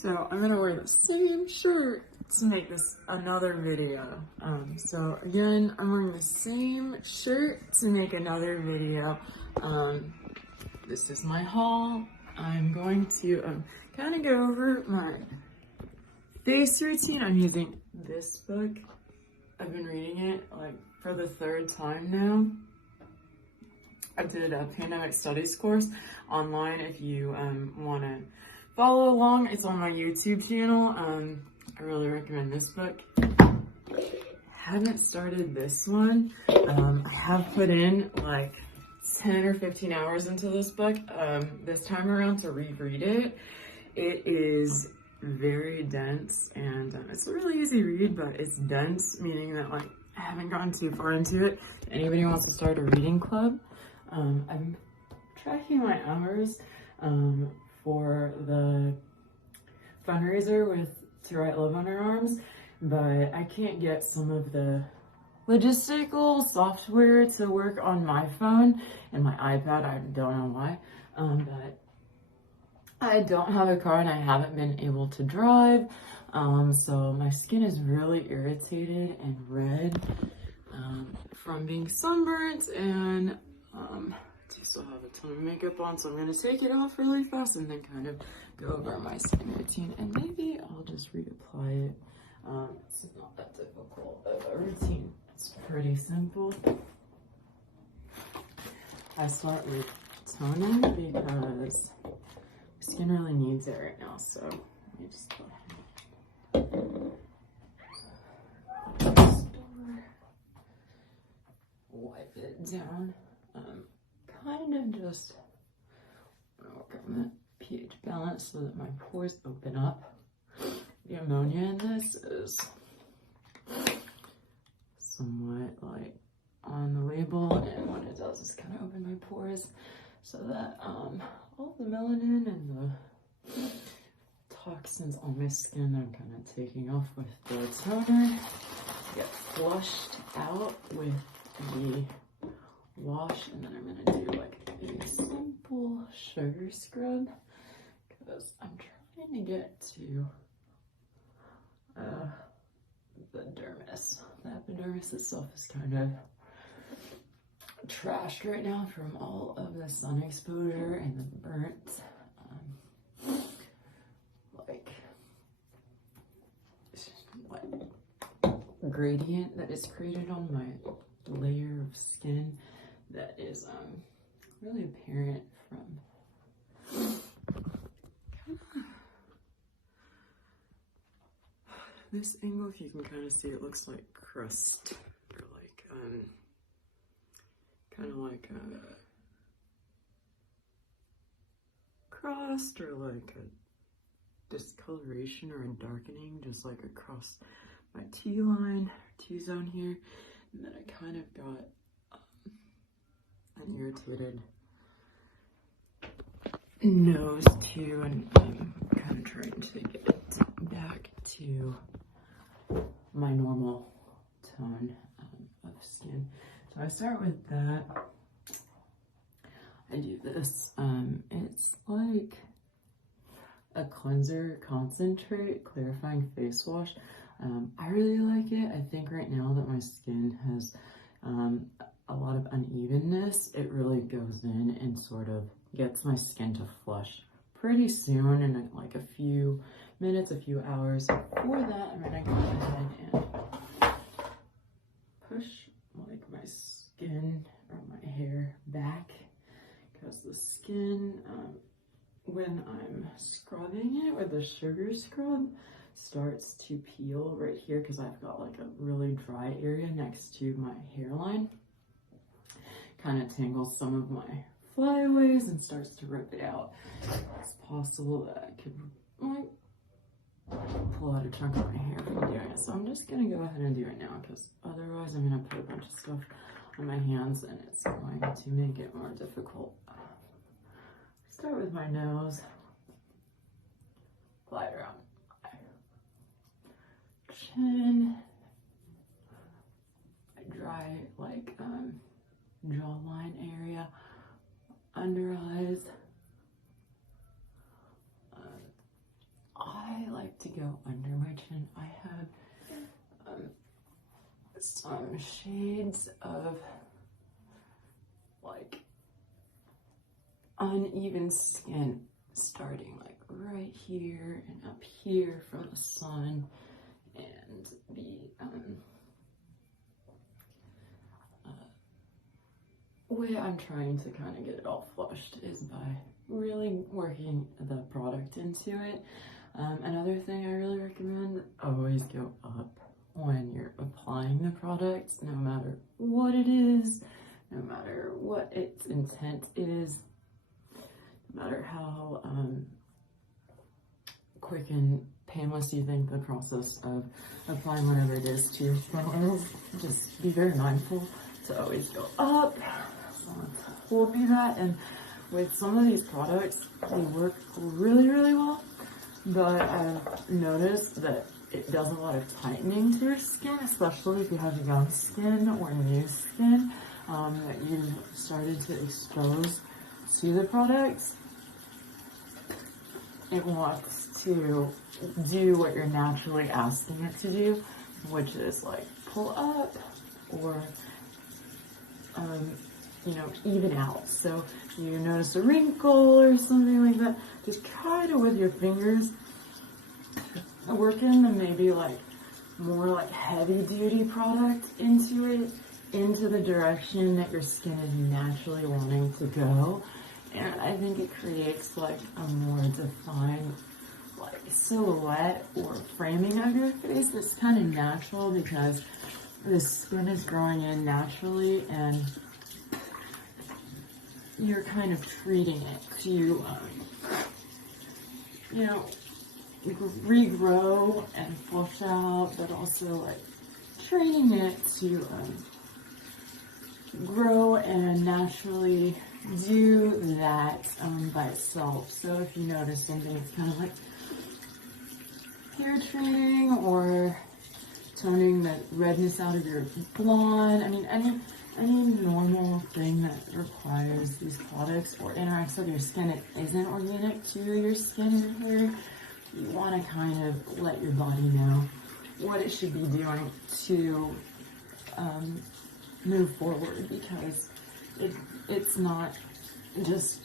So I'm gonna wear the same shirt to make this another video. So again, I'm wearing the same shirt to make another video. This is my haul. I'm going to kind of go over my face routine. I'm using this book. I've been reading it like for the third time now. I did a pandemic studies course online if you want to follow along. It's on my YouTube channel. I really recommend this book. Haven't started this one. I have put in like 10 or 15 hours into this book this time around to reread it. It is very dense and it's a really easy read, but it's dense, meaning that like I haven't gotten too far into it. If anybody wants to start a reading club, I'm tracking my hours for the fundraiser with To Write Love on Our Arms, but I can't get some of the logistical software to work on my phone and my iPad. I don't know why, but I don't have a car and I haven't been able to drive, so my skin is really irritated and red from being sunburnt, and I still have a ton of makeup on, so I'm going to take it off really fast and then kind of go over my skin routine, and maybe I'll just reapply it. It's not that difficult of a routine. It's pretty simple. I start with toning because my skin really needs it right now, so let me just go ahead. Wipe it down. Kind of just work on the pH balance so that my pores open up. The ammonia in this is somewhat like on the label, and what it does is kind of open my pores so that all the melanin and the toxins on my skin I'm kind of taking off with the toner get flushed out with the wash, and then I'm gonna do like a simple sugar scrub because I'm trying to get to the dermis. The epidermis itself is kind of trashed right now from all of the sun exposure and the burnt gradient that is created on my layer of skin that is really apparent from this angle. If you can kind of see, it looks like crust, or like kind of like a crust, or like a discoloration or a darkening, just like across my T-line, T-zone here. And then I kind of got an irritated nose too, and I'm kind of trying to get back to my normal tone of skin. So I start with that. I do this. It's like a cleanser concentrate clarifying face wash. I really like it. I think right now that my skin has a lot of unevenness, it really goes in and sort of gets my skin to flush pretty soon, in like a few minutes, a few hours. For that, I'm gonna go ahead and push like my skin or my hair back, because the skin, when I'm scrubbing it with a sugar scrub, starts to peel right here because I've got like a really dry area next to my hairline. Kind of tangles some of my flyaways and starts to rip it out. It's possible that I could like pull out a chunk of my hair from doing it. So I'm just gonna go ahead and do it now, because otherwise I'm gonna put a bunch of stuff on my hands and it's going to make it more difficult. Start with my nose, glide around my chin. I dry like jawline area, under eyes, chin, I have some shades of like uneven skin starting like right here and up here from the sun, and the way I'm trying to kind of get it all flushed is by really working the product into it. Another thing I really recommend, always go up when you're applying the product, no matter what it is, no matter what its intent is, no matter how quick and painless you think the process of applying whatever it is to your skin is. Just be very mindful to always go up. Will be that, and with some of these products, they work really, really well, but I've noticed that it does a lot of tightening to your skin, especially if you have young skin or new skin that you've started to expose to the products. It wants to do what you're naturally asking it to do, which is like pull up or you know, even out. So you notice a wrinkle or something like that, just try to, with your fingers, work in the maybe like more like heavy duty product into it, into the direction that your skin is naturally wanting to go. And I think it creates like a more defined like silhouette or framing of your face that's kind of natural, because the skin is growing in naturally and you're kind of treating it to, you know, regrow and flush out, but also like training it to grow and naturally do that by itself. So if you notice something that's kind of like hair training or toning the redness out of your blonde, I mean, any normal thing that requires these products or interacts with your skin, it isn't organic to your skin and hair. You want to kind of let your body know what it should be doing to move forward, because it's not just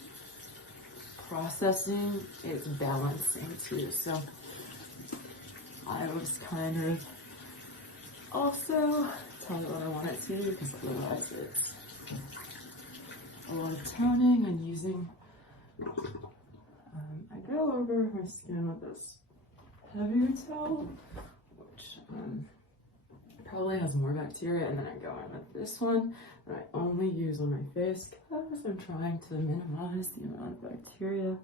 processing, it's balancing too. So I was kind of also tell it what I want it to do, because otherwise it's a lot of toning and using. I go over my skin with this heavier towel, which probably has more bacteria, and then I go in with this one that I only use on my face because I'm trying to minimize the amount of bacteria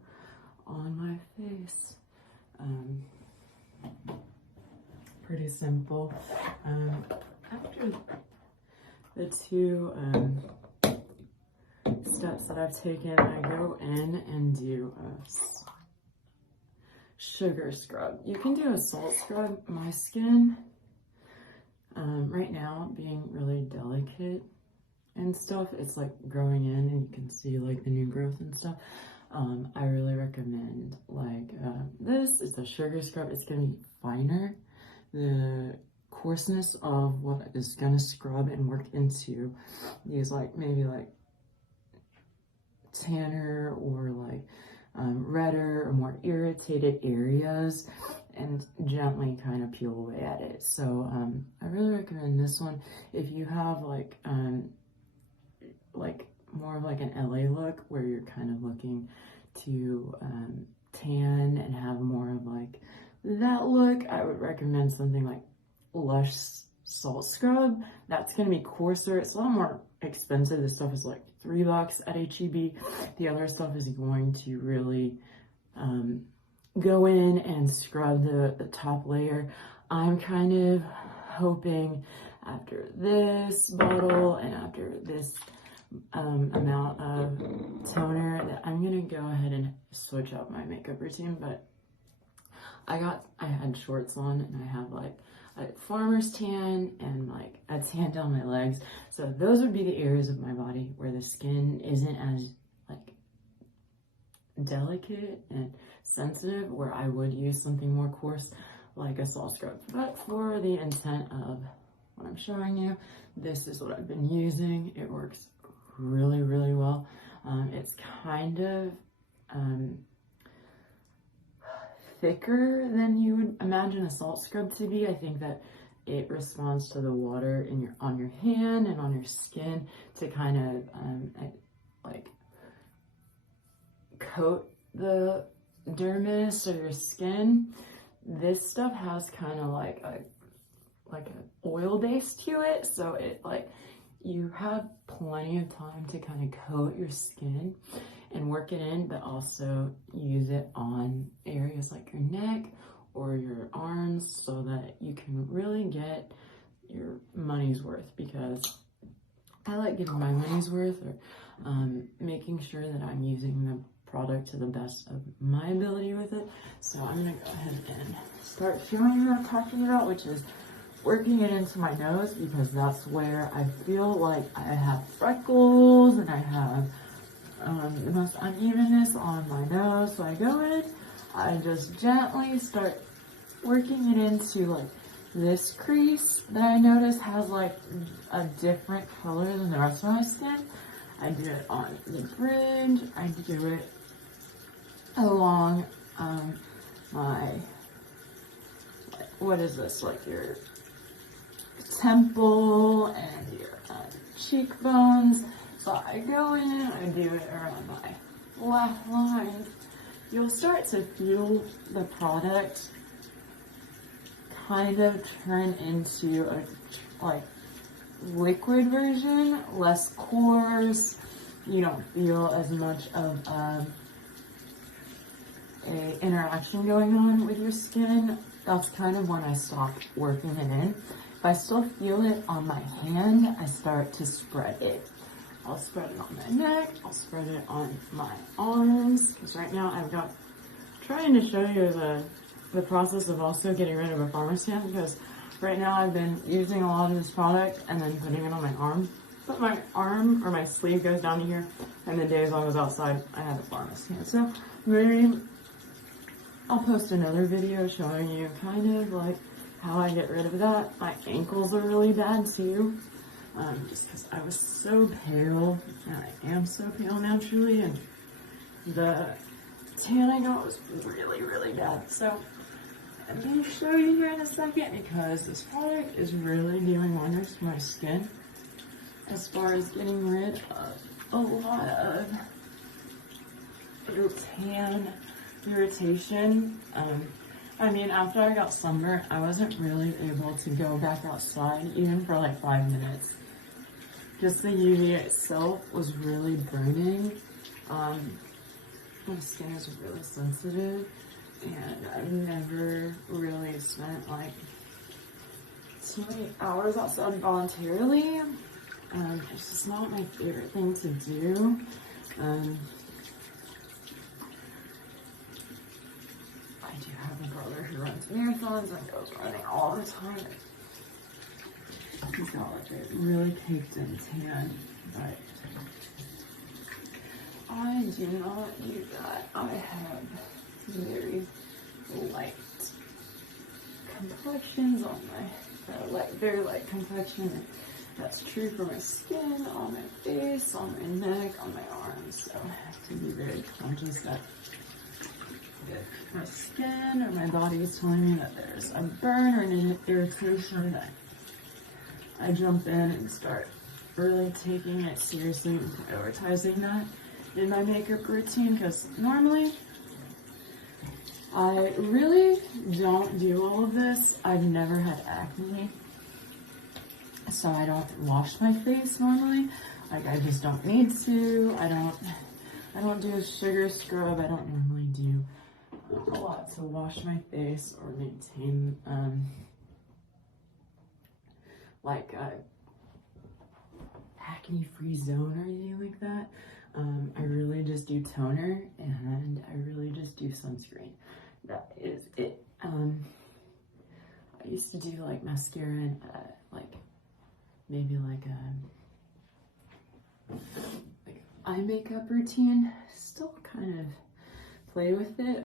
on my face. Pretty simple. After the two steps that I've taken, I go in and do a sugar scrub. You can do a salt scrub. My skin, right now, being really delicate and stuff, it's like growing in and you can see like the new growth and stuff. I really recommend like this. It's a sugar scrub. It's gonna be finer. The coarseness of what is gonna scrub and work into these like maybe like tanner or like redder or more irritated areas, and gently kind of peel away at it. So I really recommend this one if you have like more of like an LA look where you're kind of looking to tan and have more of like that look. I would recommend something like Lush Salt Scrub. That's going to be coarser. It's a lot more expensive. This stuff is like $3 at H-E-B. The other stuff is going to really go in and scrub the top layer. I'm kind of hoping after this bottle and after this amount of toner that I'm going to go ahead and switch up my makeup routine. But I had shorts on and I have like a farmer's tan and like a tan down my legs. So those would be the areas of my body where the skin isn't as like delicate and sensitive, where I would use something more coarse like a salt scrub. But for the intent of what I'm showing you, this is what I've been using. It works really, really well. It's kind of thicker than you would imagine a salt scrub to be. I think that it responds to the water on your hand and on your skin to kind of like coat the dermis or your skin. This stuff has kind of like an oil base to it, so it like you have plenty of time to kind of coat your skin and work it in, but also use it on areas like your neck or your arms so that you can really get your money's worth, because I like getting my money's worth, or making sure that I'm using the product to the best of my ability with it. So I'm gonna go ahead and start showing you what I'm talking about, which is working it into my nose, because that's where I feel like I have freckles and I have the most unevenness on my nose. So I go in, I just gently start working it into like this crease that I notice has like a different color than the rest of my skin. I do it on the bridge, I do it along my, what is this, like your temple and your cheekbones. So I go in, I do it around my laugh lines. You'll start to feel the product kind of turn into a like liquid version, less coarse. You don't feel as much of a interaction going on with your skin. That's kind of when I stop working it in. If I still feel it on my hand, I start to spread it. I'll spread it on my neck, I'll spread it on my arms, because right now I've got, trying to show you the process of also getting rid of a farmer's tan, because right now I've been using a lot of this product and then putting it on my arm. But my arm or my sleeve goes down to here, and the days I was outside, I had a farmer's tan. So maybe I'll post another video showing you kind of like how I get rid of that. My ankles are really bad too, just because I was so pale, and I am so pale naturally, and the tan I got was really, really bad. So I'm going to show you here in a second, because this product is really doing wonders for my skin as far as getting rid of a lot of tan irritation. I mean, after I got sunburned, I wasn't really able to go back outside even for like 5 minutes. Just the UV itself was really burning. My skin is really sensitive, and I've never really spent like too many hours outside voluntarily. It's just not my favorite thing to do. I do have a brother who runs marathons and goes running all the time. He's got like a really caked in tan, but I do not do that. I have very light complexions on my, very light complexion. That's true for my skin, on my face, on my neck, on my arms. So I have to be very conscious that if my skin or my body is telling me that there's a burn or an irritation, I jump in and start really taking it seriously and prioritizing that in my makeup routine, because normally I really don't do all of this. I've never had acne, so I don't wash my face normally. Like, I just don't need to. I don't do a sugar scrub. I don't normally do a lot to wash my face or maintain like a acne-free zone or anything like that. I really just do toner, and I really just do sunscreen. That is it. I used to do like mascara and like maybe like eye makeup routine. Still kind of play with it.